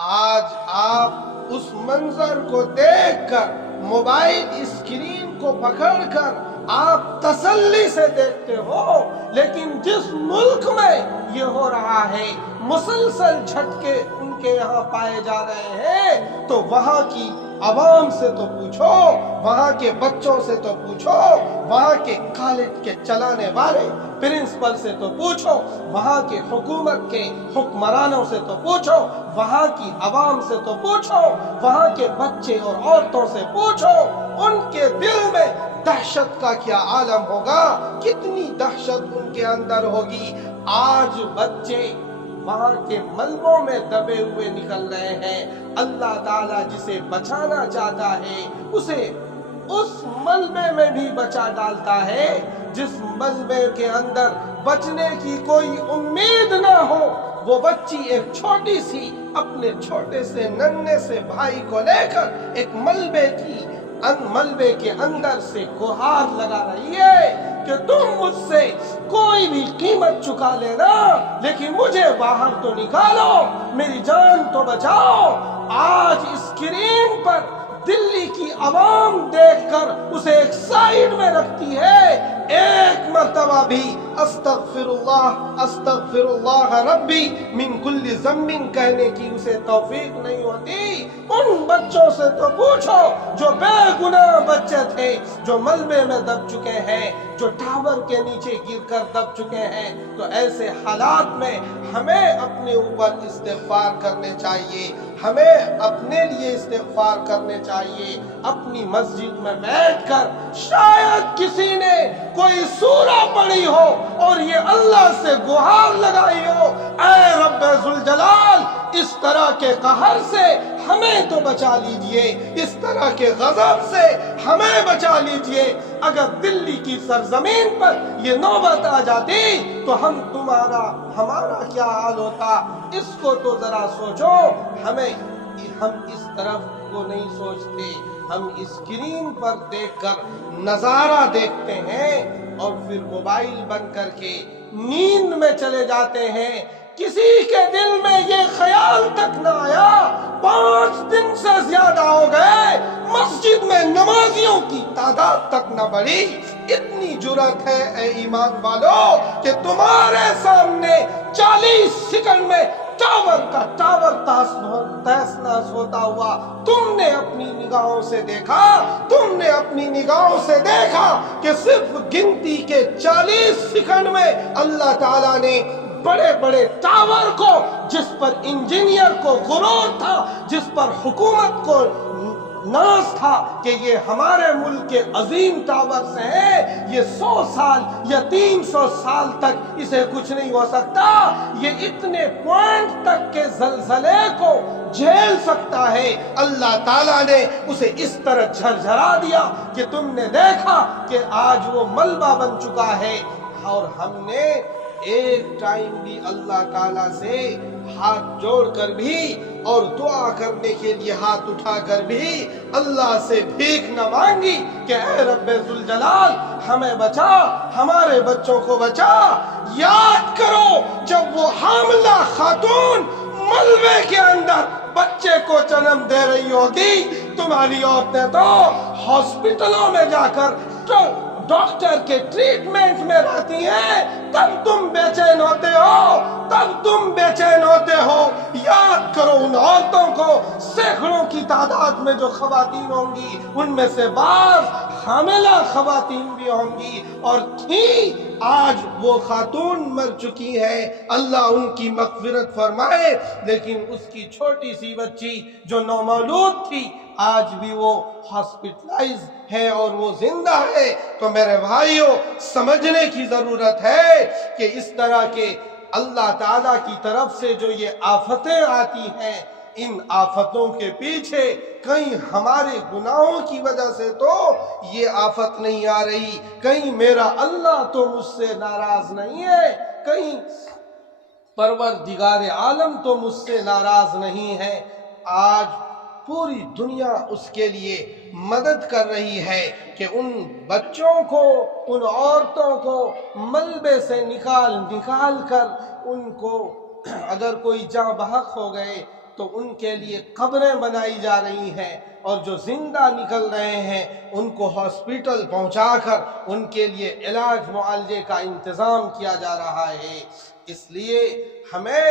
آج آپ اس منظر کو دیکھ کر موبائل اسکرین کو پکڑ کر آپ تسلی سے دیکھتے ہو، لیکن جس ملک میں یہ ہو رہا ہے مسلسل جھٹکے ان کے یہاں پائے جا رہے ہیں، تو وہاں کی عوام سے تو پوچھو، وہاں کے بچوں سے تو پوچھو، وہاں کے کالج کے چلانے والے پرنسپل سے تو پوچھو، وہاں کے حکومت کے حکمرانوں سے تو پوچھو، وہاں کی عوام سے تو پوچھو، وہاں کے بچے اور عورتوں سے پوچھو، ان کے دل میں دہشت کا کیا عالم ہوگا، کتنی دہشت ان کے اندر ہوگی۔ آج بچے وہاں کے ملبوں میں دبے ہوئے نکل رہے ہیں۔ اللہ تعالیٰ جسے بچانا چاہتا ہے اسے اس ملبے میں بھی بچا ڈالتا ہے جس ملبے کے اندر بچنے کی کوئی امید نہ ہو۔ وہ بچی ایک چھوٹی سی اپنے چھوٹے سے ننھے سے بھائی کو لے کر ایک ملبے کے اندر سے گہار لگا رہی ہے کہ تم مجھ سے کوئی بھی قیمت چکا لینا، لیکن مجھے باہر تو نکالو، میری جان تو بچاؤ۔ آج اسکرین پر دلی کی عوام دیکھ کر اسے ایک سائیڈ میں رکھتی ہے، ایک مرتبہ بھی استغفر اللہ ربی من کل ذنب کہنے کی اسے توفیق نہیں ہوتی۔ ان بچوں سے تو پوچھو جو بے گناہ بچے تھے، جو ملبے میں دب چکے ہیں، جو ٹاور کے نیچے گر کر دب چکے ہیں۔ تو ایسے حالات میں ہمیں اپنے اوپر استغفار کرنے چاہیے، ہمیں اپنے لیے استغفار کرنے چاہیے۔ اپنی مسجد میں بیٹھ کر شاید کسی نے کوئی سورہ پڑھی ہو اور یہ اللہ سے گہار لگائی ہو، اے رب ذوالجلال اس طرح کے قہر سے ہمیں تو بچا لیجئے، اس طرح کے غضب سے ہمیں بچا لیجئے۔ اگر دلی کی سرزمین پر یہ نوبت آ جاتی تو ہمارا کیا حال ہوتا، اس کو تو ذرا سوچو۔ ہم اس طرف کو نہیں سوچتے، ہم اسکرین پر دیکھ کر نظارہ دیکھتے ہیں اور پھر موبائل بند کر کے نیند میں چلے جاتے ہیں۔ کسی کے دل میں یہ خیال تک نہ آیا، 5 دن سے زیادہ ہو گئے مسجد میں نمازیوں کی تعداد تک نہ بڑھی۔ اتنی جرأت ہے اے ایمان والو کہ تمہارے سامنے 40 سیکنڈ میں ٹاور کا ٹاور تہس نہس ہوتا ہوا تم نے اپنی نگاہوں سے دیکھا، تم نے اپنی نگاہوں سے دیکھا کہ صرف گنتی کے 40 سیکنڈ میں اللہ تعالیٰ نے بڑے بڑے ٹاور کو، جس پر انجینئر کو غرور تھا، جس پر حکومت کو ناز تھا کہ یہ ہمارے ملک کے عظیم ٹاورز ہیں، یہ 100 سال یا 300 سال تک اسے کچھ نہیں ہو سکتا، یہ اتنے پوائنٹ تک کے زلزلے کو جھیل سکتا ہے۔ اللہ تعالیٰ نے اسے اس طرح جھرجھرا دیا کہ تم نے دیکھا کہ آج وہ ملبہ بن چکا ہے۔ اور ہم نے ایک ٹائم بھی اللہ تعالیٰ سے ہاتھ جوڑ کر بھی اور دعا کرنے کے لیے ہاتھ اٹھا کر بھی اللہ سے بھیک نہ مانگی کہ اے رب ذوالجلال ہمیں بچا، ہمارے بچوں کو بچا۔ یاد کرو جب وہ حاملہ خاتون ملبے کے اندر بچے کو جنم دے رہی ہوگی، تمہاری عورتیں تو ہاسپٹلوں میں جا کر ڈاکٹر کے ٹریٹمنٹ میں رہتی ہیں، تب تم بے چین ہوتے ہو، تب تم بے چین ہوتے ہو۔ یاد کرو ان عورتوں کو، سینکڑوں کی تعداد میں جو خواتین ہوں گی ان میں سے بعض حاملہ خواتین بھی ہوں گی اور تھی، آج وہ خاتون مر چکی ہے، اللہ ان کی مغفرت فرمائے۔ لیکن اس کی چھوٹی سی بچی جو نومولود تھی آج بھی وہ ہاسپٹلائز ہے اور وہ زندہ ہے۔ تو میرے بھائیوں سمجھنے کی ضرورت ہے کہ اس طرح کے اللہ تعالیٰ کی طرف سے جو یہ آفتیں آتی ہیں، ان آفتوں کے پیچھے کہیں ہمارے گناہوں کی وجہ سے تو یہ آفت نہیں آ رہی، کہیں میرا اللہ تو مجھ سے ناراض نہیں ہے، کہیں پروردگار عالم تو مجھ سے ناراض نہیں ہے۔ آج پوری دنیا اس کے لیے مدد کر رہی ہے کہ ان بچوں کو، ان عورتوں کو ملبے سے نکال کر ان کو، اگر کوئی جاں بحق ہو گئے تو ان کے لیے قبریں بنائی جا رہی ہیں، اور جو زندہ نکل رہے ہیں ان کو ہاسپٹل پہنچا کر ان کے لیے علاج معالجے کا انتظام کیا جا رہا ہے۔ اس لیے ہمیں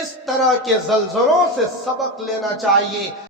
اس طرح کے زلزلوں سے سبق لینا چاہیے۔